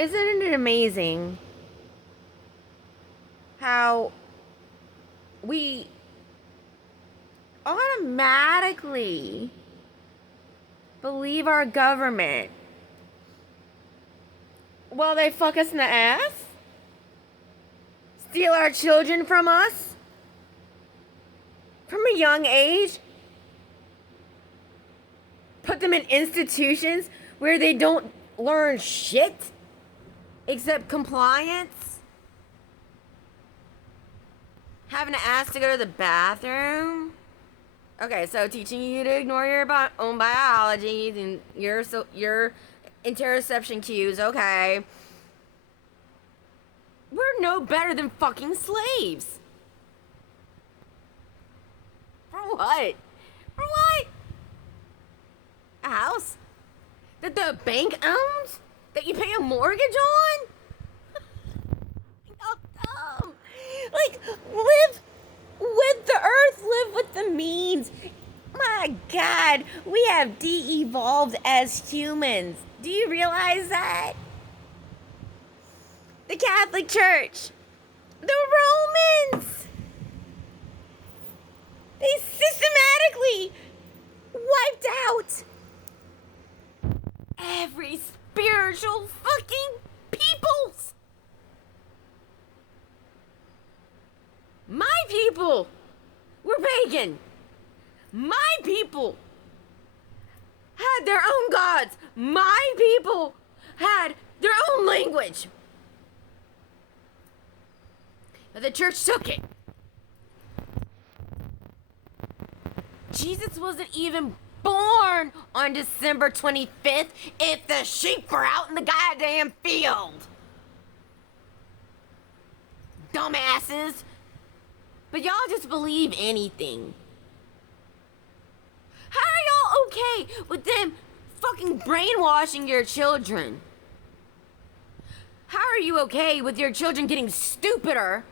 Isn't it amazing how we automatically believe our government while they fuck us in the ass? Steal our children from us? From a young age? Put them in institutions where they don't learn shit except compliance? Having to ask to go to the bathroom? Okay, so teaching you to ignore your own biology and your interoception cues, okay. We're no better than fucking slaves. For what? For what? A house that the bank owns? That you pay a mortgage on? How dumb. Like, live with the earth, live with the means. My God, we have de-evolved as humans. Do you realize that? The Catholic Church, the Romans, they systematically wiped out every spiritual fucking peoples. My people were pagan. My people had their own gods. My people had their own language. But the church took it. Jesus wasn't even born on December 25th if the sheep were out in the goddamn field. Dumbasses. But y'all just believe anything. How are y'all okay with them fucking brainwashing your children? How are you okay with your children getting stupider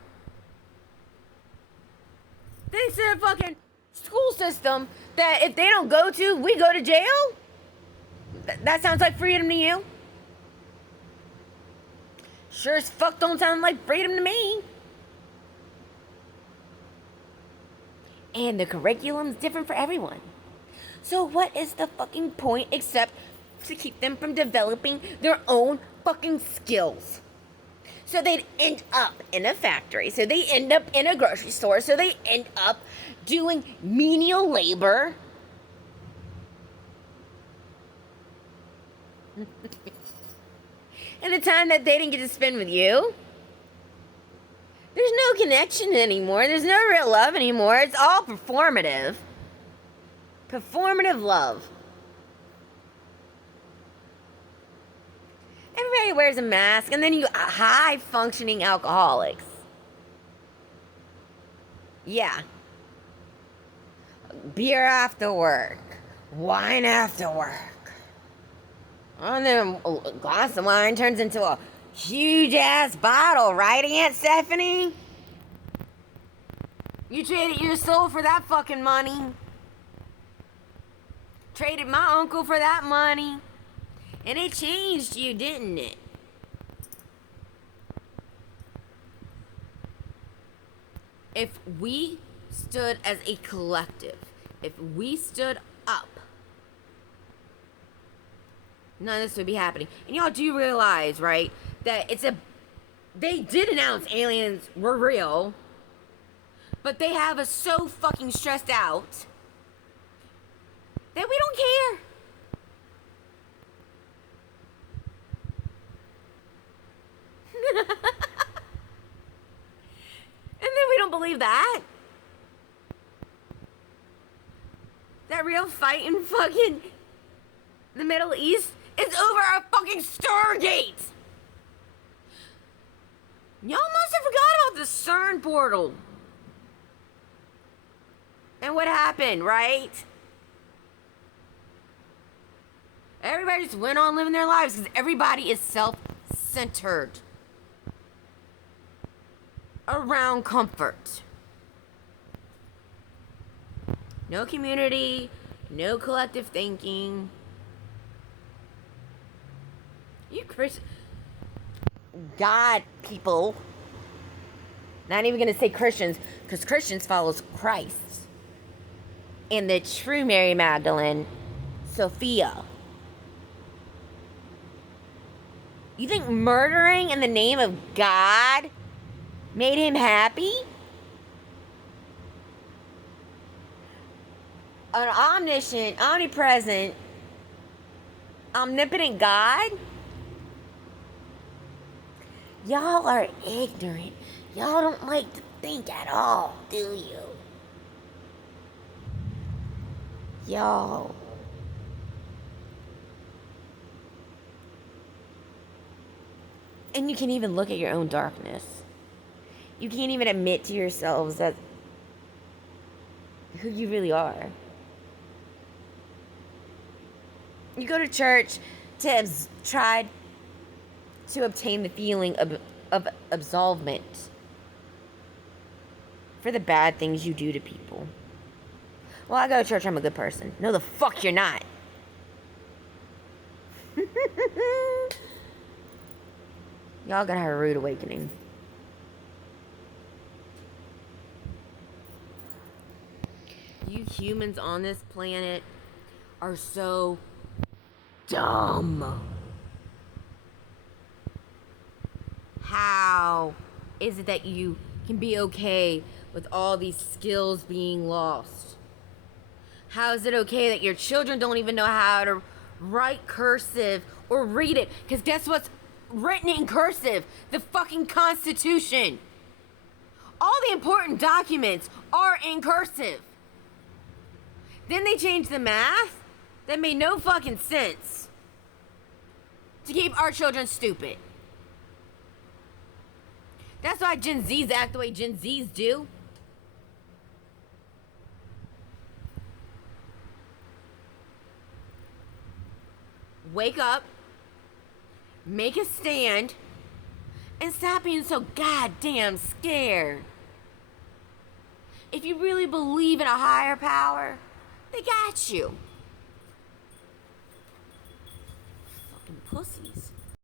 thanks to the fucking school system that if they don't go to, we go to jail? That sounds like freedom to you? Sure as fuck don't sound like freedom to me. And the curriculum's different for everyone. So what is the fucking point except to keep them from developing their own fucking skills? So they'd end up in a factory. So they end up in a grocery store. So they end up doing menial labor. And the time that they didn't get to spend with you. There's no connection anymore. There's no real love anymore. It's all performative. Performative love. Everybody wears a mask, and then you high-functioning alcoholics. Yeah. Beer after work. Wine after work. And then a glass of wine turns into a huge-ass bottle, right, Aunt Stephanie? You traded your soul for that fucking money. Traded my uncle for that money. And it changed you, didn't it? If we stood as a collective, if we stood up, none of this would be happening. And y'all do realize, right, that they did announce aliens were real, but they have us so fucking stressed out that we don't care. And then we don't believe that. That real fight in fucking the Middle East is over a fucking Stargate. Y'all must have forgot about the CERN portal. And what happened, right? Everybody just went on living their lives because everybody is self-centered around comfort. No community, no collective thinking. God people. Not even going to say Christians, because Christians follows Christ. And the true Mary Magdalene, Sophia. You think murdering in the name of God made him happy? An omniscient, omnipresent, omnipotent God? Y'all are ignorant. Y'all don't like to think at all, do you? Y'all. And you can even look at your own darkness. You can't even admit to yourselves that who you really are. You go to church to try to obtain the feeling of absolvement for the bad things you do to people. Well, I go to church, I'm a good person. No, the fuck you're not. Y'all gonna have a rude awakening. You humans on this planet are so dumb. How is it that you can be okay with all these skills being lost? How is it okay that your children don't even know how to write cursive or read it? Because guess what's written in cursive? The fucking Constitution. All the important documents are in cursive. Then they changed the math? That made no fucking sense. To keep our children stupid. That's why Gen Zs act the way Gen Zs do. Wake up, make a stand, and stop being so goddamn scared. If you really believe in a higher power, they got you. Fucking pussies.